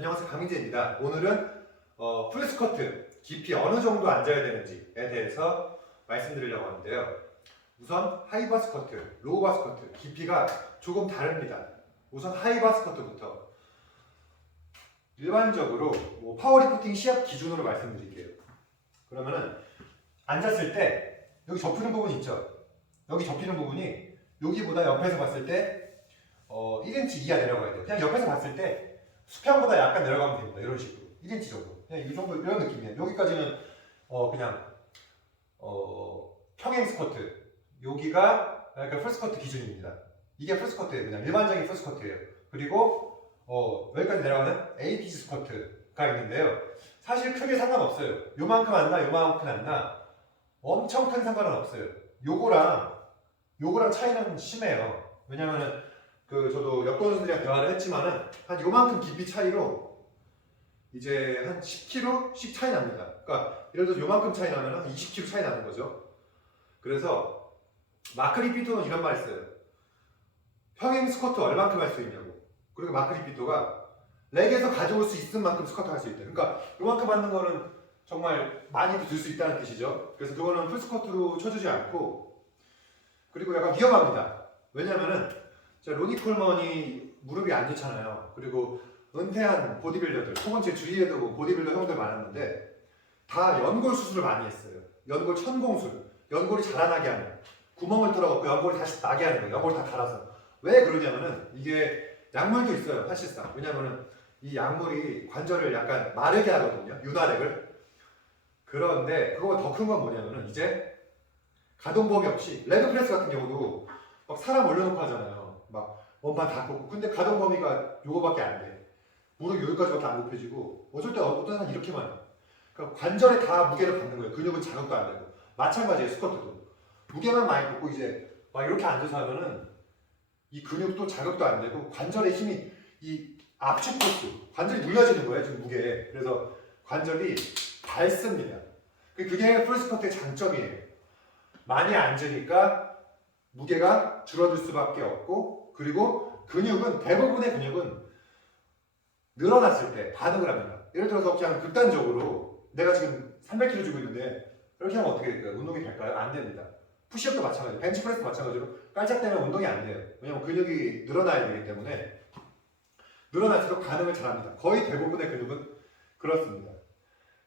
안녕하세요, 강민재입니다. 오늘은 풀스커트 깊이 어느 정도 앉아야 되는지에 대해서 말씀드리려고 하는데요. 우선 하이바 스커트, 로우바 스커트 깊이가 조금 다릅니다. 우선 하이바 스커트부터 일반적으로 파워리프팅 시합 기준으로 말씀드릴게요. 그러면은 앉았을 때 여기 접히는 부분 있죠? 여기 접히는 부분이 여기보다 옆에서 봤을 때 1인치 이하 내려가야 돼요. 그냥 옆에서 봤을 때 수평보다 약간 내려가면 됩니다. 이런 식으로 1인치 정도. 그냥 이 정도 이런 느낌이에요. 여기까지는 그냥 평행 스쿼트. 여기가 그러니까 풀스쿼트 기준입니다. 이게 풀스쿼트예요. 그냥 일반적인 풀스쿼트예요. 그리고 여기까지 내려가는 APG 스쿼트가 있는데요. 사실 크게 상관없어요. 요만큼 앉나 요만큼 앉나 엄청 큰 상관은 없어요. 요거랑 차이는 심해요. 왜냐면은 저도 여권분들이랑 대화를 했지만은 한 요만큼 깊이 차이로 이제 한 10kg씩 차이 납니다. 그러니까 예를 들어서 요만큼 차이 나면 한 20kg 차이 나는 거죠. 그래서 마크 리피토는 이런 말 했어요. 평행 스쿼트 얼만큼 할 수 있냐고. 그리고 마크 리피토가 렉에서 가져올 수 있을 만큼 스쿼트 할 수 있다. 그러니까 요만큼 하는 거는 정말 많이도 들 수 있다는 뜻이죠. 그래서 그거는 풀스쿼트로 쳐주지 않고, 그리고 약간 위험합니다. 왜냐면은 로니 콜먼이 무릎이 안 좋잖아요. 그리고 은퇴한 보디빌더들, 혹은 제 주위에도 보디빌더 형들 많았는데 다 연골 수술을 많이 했어요. 연골 천공술, 연골이 자라나게 하는, 구멍을 뚫어갖고 연골이 다시 나게 하는 거예요. 연골 다 갈아서. 왜 그러냐면은 이게 약물도 있어요, 사실상. 왜냐면은 이 약물이 관절을 약간 마르게 하거든요, 윤활액을. 그런데 그거보다 더 큰 건 뭐냐면은 이제 가동범위 없이 레그 프레스 같은 경우도 막 사람 올려놓고 하잖아요. 막 원판 다 꺾고. 근데 가동 범위가 요거밖에 안 돼. 무릎 여기까지밖에 안 굽혀지고 어쩔 때 어떤 사람 이렇게만 해. 그러니까 관절에 다 무게를 받는 거예요. 근육은 자극도 안 되고. 마찬가지예요, 스쿼트도. 무게만 많이 굽고 이제 막 이렇게 앉아서 하면은 이 근육도 자극도 안 되고 관절의 힘이, 이 압축 포스, 관절이 눌려지는 거예요, 지금 무게에. 그래서 관절이 닳습니다. 그게 풀스쿼트의 장점이에요. 많이 앉으니까 무게가 줄어들 수밖에 없고, 그리고 근육은, 대부분의 근육은 늘어났을 때 반응을 합니다. 예를 들어서 그냥 극단적으로 내가 지금 300kg 쥐고 있는데 이렇게 하면 어떻게 될까요? 운동이 될까요? 안 됩니다. 푸시업도 마찬가지로, 벤치프레스도 마찬가지로 깔짝대면 운동이 안 돼요. 왜냐면 근육이 늘어나야 되기 때문에 늘어날수록 반응을 잘합니다. 거의 대부분의 근육은 그렇습니다.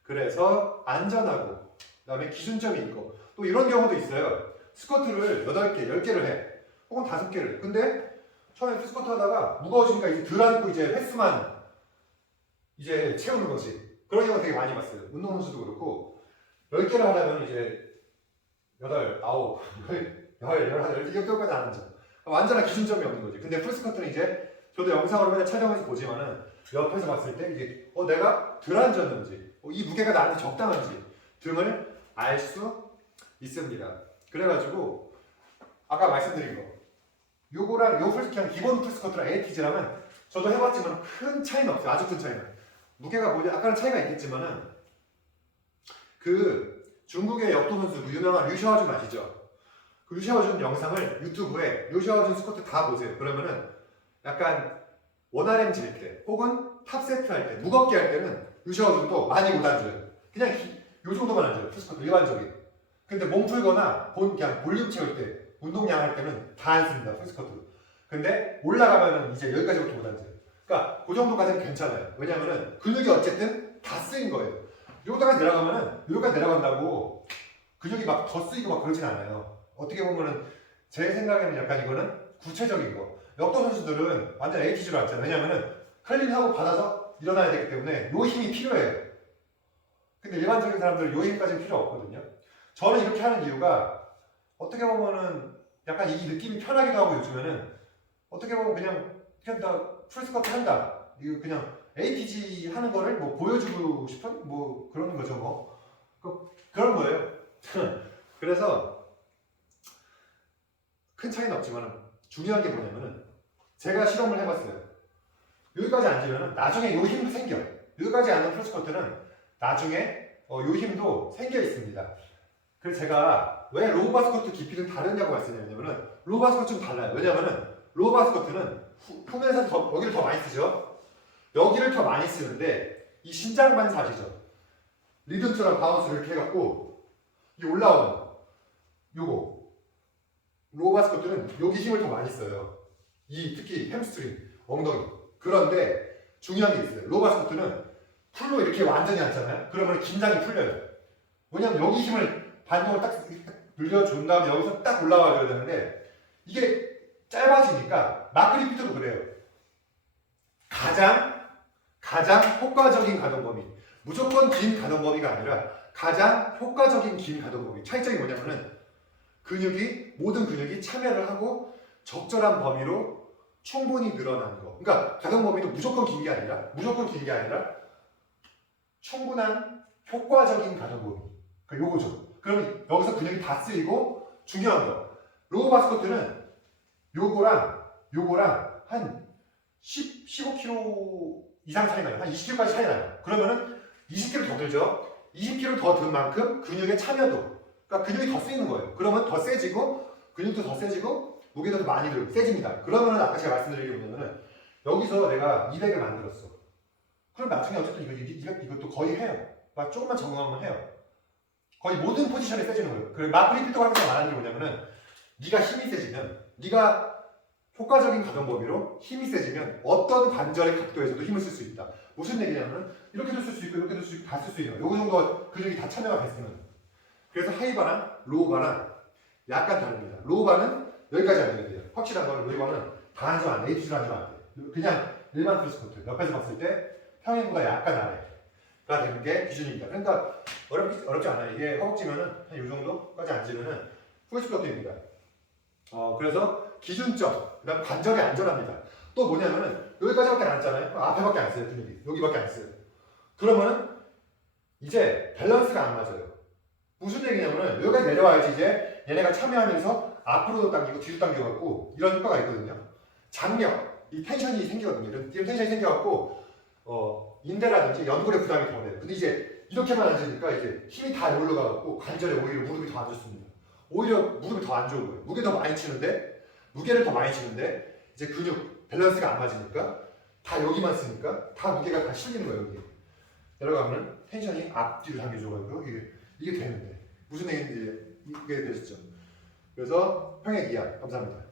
그래서 안전하고, 그 다음에 기준점이 있고, 또 이런 경우도 있어요. 스쿼트를 8개, 10개를 해. 혹은 5개를. 근데 처음에 풀스쿼트 하다가 무거워지니까 이제 덜 앉고 이제 횟수만 이제 채우는 거지. 그런 경우 되게 많이 봤어요. 운동선수도 그렇고 10개를 하려면 이제 8, 9, 10, 11, 이렇게까지 안 앉아. 완전한 기준점이 없는 거지. 근데 풀스쿼트는 이제 저도 영상으로 맨날 촬영해서 보지만은 옆에서 봤을 때 이게 내가 덜 앉았는지, 이 무게가 나한테 적당한지 등을 알 수 있습니다. 그래가지고 아까 말씀드린 거, 요거랑 요 그냥 기본 풀스쿼트랑 ATG랑은 저도 해봤지만 큰 차이는 없어요. 아주 큰 차이는. 무게가 아까는 차이가 있겠지만은 중국의 역도 선수, 유명한 류샤오준 아시죠? 그 류샤오준 영상을 유튜브에 류샤오준 스쿼트 다 보세요. 그러면은 약간 원RM 질 때 혹은 탑세트 할 때, 무겁게 할 때는 류샤오준도 많이 못 앉아요. 그냥 요 정도만 앉아요. 풀스쿼트 일반적인. 근데 몸 풀거나 그냥 볼륨 채울 때, 운동량 할 때는 다 앉습니다, 풀스쿼트로. 근데 올라가면은 이제 여기까지부터 못 앉아요. 그러니까 그 정도까지는 괜찮아요. 왜냐면은 근육이 어쨌든 다 쓰인 거예요. 여기다가 내려가면은 여기까지 내려간다고 근육이 막 더 쓰이고 막 그러진 않아요. 어떻게 보면은 제 생각에는 약간 이거는 구체적인 거. 역도 선수들은 완전 ATG로 앉잖아요. 왜냐면은 클린하고 받아서 일어나야 되기 때문에 요 힘이 필요해요. 근데 일반적인 사람들은 요 힘까지는 필요 없거든요. 저는 이렇게 하는 이유가 어떻게 보면은 약간 이 느낌이 편하기도 하고, 요즘에는 어떻게 보면 그냥 나 풀스쿼트 한다, 이거 그냥 ATG 하는 거를 보여주고 싶은 그런 거죠. 그런 거예요. 그래서 큰 차이는 없지만 중요한 게 뭐냐면은 제가 실험을 해봤어요. 여기까지 앉으면 나중에 요 힘도 생겨. 여기까지 앉는 풀스쿼트는 나중에 요 힘도 생겨 있습니다. 그래서 제가 왜 로우바 스쿼트 깊이는 다르냐고 말씀드렸냐면은, 로우바 스쿼트는 달라요. 왜냐면은 로우바 스쿼트는 품에서 여기를 더 많이 쓰죠. 여기를 더 많이 쓰는데 이 신장만 사시죠. 리듬처럼 바운스를 이렇게 해갖고 이 올라오는 요거 로우 바스쿼트는 여기 힘을 더 많이 써요. 이 특히 햄스트링, 엉덩이. 그런데 중요한 게 있어요. 로우 바스쿼트는 풀로 이렇게 완전히 앉잖아요. 그러면 긴장이 풀려요. 왜냐면 여기 힘을 반동을 딱 늘려준 다음에 여기서 딱 올라와줘야 되는데 이게 짧아지니까 마크 리피트도 그래요. 가장 효과적인 가동 범위. 무조건 긴 가동 범위가 아니라 가장 효과적인 긴 가동 범위. 차이점이 뭐냐면은 모든 근육이 참여를 하고 적절한 범위로 충분히 늘어나는 거. 그러니까 가동 범위도 무조건 긴 게 아니라 충분한 효과적인 가동 범위. 그러니까 요거죠. 그러면 여기서 근육이 다 쓰이고 중요한 거. 로우 바스쿼트는 요거랑 한 15kg 이상 차이 나요. 한 20kg까지 차이 나요. 그러면은 20kg 더 들죠. 20kg 더 든 만큼 근육의 참여도, 그러니까 근육이 더 쓰이는 거예요. 그러면 더 세지고 근육도 더 세지고 무게도 더 많이 들고 세집니다. 그러면은 아까 제가 말씀드린 게 뭐냐면은 여기서 내가 200을 만들었어. 그럼 나중에 어쨌든 이것도 거의 해요. 막 조금만 적응하면 해요. 거의 모든 포지션에 세지는 거예요. 그리고 마크 리피트가 항상 말하는 게 뭐냐면은 네가 힘이 세지면, 네가 효과적인 가동 범위로 힘이 세지면 어떤 관절의 각도에서도 힘을 쓸 수 있다. 무슨 얘기냐면 이렇게도 쓸 수 있고 이렇게도 쓸 수 있고 다 쓸 수 있는 거예요. 요 정도 근육이 다 참여가 됐으면. 그래서 하이바랑 로우바랑 약간 다릅니다. 로우바는 여기까지 앉아야 돼요. 확실한 건 로우바는 다 앉으면 안 돼. 에이티즈로 앉으면 안 돼. 그냥 일반 프리스쿼트 옆에서 봤을 때 평행보다 약간 아래가 되는 게 기준입니다. 그러니까 어렵지 않아요. 이게 허벅지면은 한 이 정도까지 앉으면은 프리스쿼트입니다. 그래서 기준점, 그다음 관절이 안전합니다. 또 뭐냐면은 여기까지밖에 안 앉잖아요. 앞에밖에 안 써요. 근육이 여기밖에 안 써요. 그러면은 이제 밸런스가 안 맞아요. 무슨 얘기냐면은 여기까지 내려와야지 이제 얘네가 참여하면서 앞으로도 당기고 뒤도 당겨갖고 이런 효과가 있거든요. 장력, 이 텐션이 생기거든요. 이런 텐션이 생겨갖고 인대라든지 연골에 부담이 더 돼요. 근데 이제 이렇게만 앉으니까 이제 힘이 다 여기로 가갖고 관절에 오히려 무릎이 더 안 좋습니다. 오히려 무릎이 더 안 좋은 거예요. 무게를 더 많이 치는데 이제 근육 밸런스가 안 맞으니까 다 여기만 쓰니까 다 무게가 다 실리는 거예요. 여기 내려가면 텐션이 앞뒤로 당겨져가지고 이게 되는데 무슨 얘기인지 이게 되시죠? 그래서 평행 이하 감사합니다.